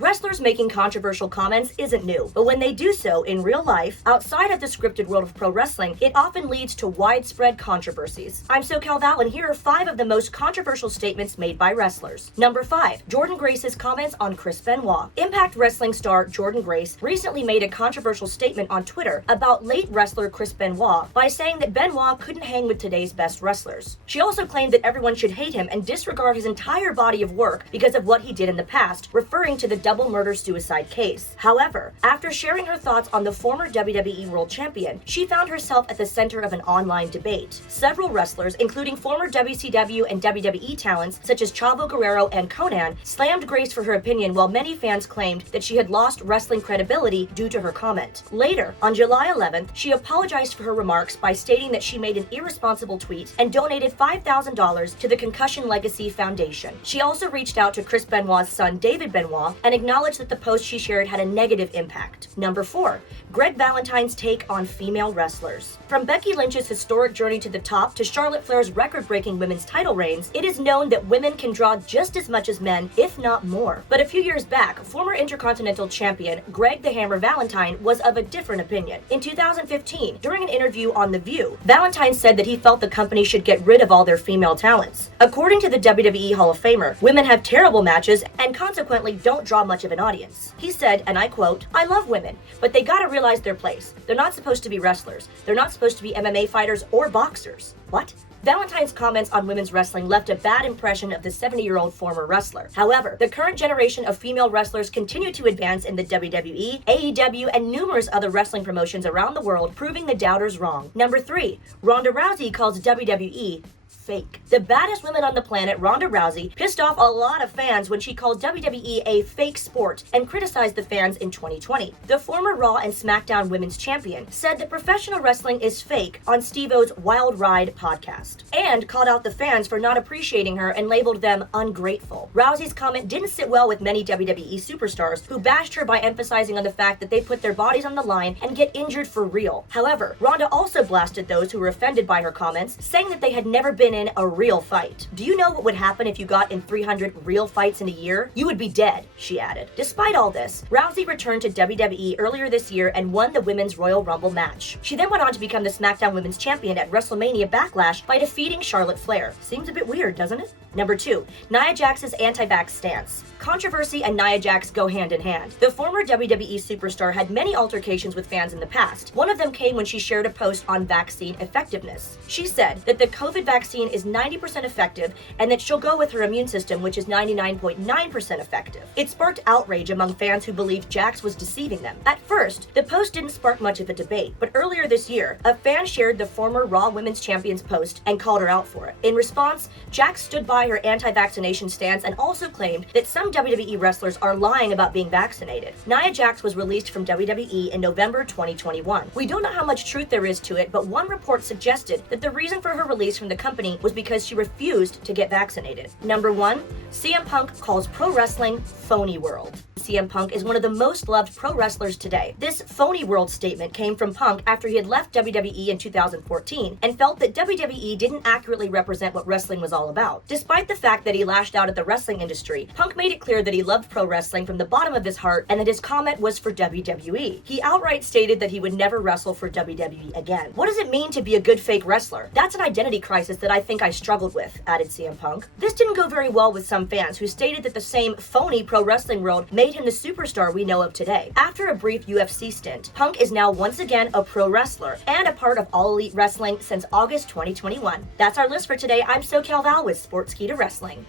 Wrestlers making controversial comments isn't new, but when they do so in real life, outside of the scripted world of pro wrestling, it often leads to widespread controversies. I'm SoCal Val, and here are 5 of the most controversial statements made by wrestlers. Number 5. Jordynne Grace's comments on Chris Benoit. Impact Wrestling star Jordynne Grace recently made a controversial statement on Twitter about late wrestler Chris Benoit by saying that Benoit couldn't hang with today's best wrestlers. She also claimed that everyone should hate him and disregard his entire body of work because of what he did in the past, referring to the double murder-suicide case. However, after sharing her thoughts on the former WWE World Champion, she found herself at the center of an online debate. Several wrestlers, including former WCW and WWE talents such as Chavo Guerrero and Conan, slammed Grace for her opinion, while many fans claimed that she had lost wrestling credibility due to her comment. Later, on July 11th, she apologized for her remarks by stating that she made an irresponsible tweet and donated $5,000 to the Concussion Legacy Foundation. She also reached out to Chris Benoit's son David Benoit and acknowledged that the post she shared had a negative impact. Number 4. Greg Valentine's take on female wrestlers. From Becky Lynch's historic journey to the top to Charlotte Flair's record-breaking women's title reigns, it is known that women can draw just as much as men, if not more. But a few years back, former Intercontinental Champion Greg the Hammer Valentine was of a different opinion. In 2015, during an interview on The View, Valentine said that he felt the company should get rid of all their female talents. According to the WWE Hall of Famer, women have terrible matches and consequently don't draw much of an audience. He said, and I quote, "I love women, but they gotta realize their place. They're not supposed to be wrestlers. They're not supposed to be MMA fighters or boxers." What? Valentine's comments on women's wrestling left a bad impression of the 70-year-old former wrestler. However, the current generation of female wrestlers continue to advance in the WWE, AEW, and numerous other wrestling promotions around the world, proving the doubters wrong. Number 3. Ronda Rousey calls WWE fake. The baddest woman on the planet, Ronda Rousey, pissed off a lot of fans when she called WWE a fake sport and criticized the fans in 2020. The former Raw and SmackDown Women's Champion said that professional wrestling is fake on Steve-O's Wild Ride podcast, and called out the fans for not appreciating her and labeled them ungrateful. Rousey's comment didn't sit well with many WWE superstars, who bashed her by emphasizing on the fact that they put their bodies on the line and get injured for real. However, Ronda also blasted those who were offended by her comments, saying that they had never been in a real fight. "Do you know what would happen if you got in 300 real fights in a year? You would be dead," she added. Despite all this, Rousey returned to WWE earlier this year and won the Women's Royal Rumble match. She then went on to become the SmackDown Women's Champion at WrestleMania Backlash by defeating Charlotte Flair. Seems a bit weird, doesn't it? Number 2. Nia Jax's anti-vax stance. Controversy and Nia Jax go hand in hand. The former WWE superstar had many altercations with fans in the past. One of them came when she shared a post on vaccine effectiveness. She said that the COVID vaccine is 90% effective and that she'll go with her immune system, which is 99.9% effective. It sparked outrage among fans who believed Jax was deceiving them. At first, the post didn't spark much of a debate, but earlier this year, a fan shared the former Raw Women's Champion's post and called her out for it. In response, Jax stood by her anti-vaccination stance and also claimed that some WWE wrestlers are lying about being vaccinated. Nia Jax was released from WWE in November 2021. We don't know how much truth there is to it, but one report suggested that the reason for her release from the company was because she refused to get vaccinated. Number 1. CM Punk calls pro wrestling phony world. CM Punk is one of the most loved pro wrestlers today. This phony world statement came from Punk after he had left WWE in 2014 and felt that WWE didn't accurately represent what wrestling was all about. Despite the fact that he lashed out at the wrestling industry, Punk made it clear that he loved pro wrestling from the bottom of his heart and that his comment was for WWE. He outright stated that he would never wrestle for WWE again. What does it mean to be a good fake wrestler? That's an identity crisis that I think I struggled with, added CM Punk. This didn't go very well with some fans who stated that the same phony pro wrestling world made him the superstar we know of today. After a brief UFC stint, Punk is now once again a pro wrestler and a part of All Elite Wrestling since August 2021. That's our list for today. I'm SoCal Val with Sportskeeda Wrestling.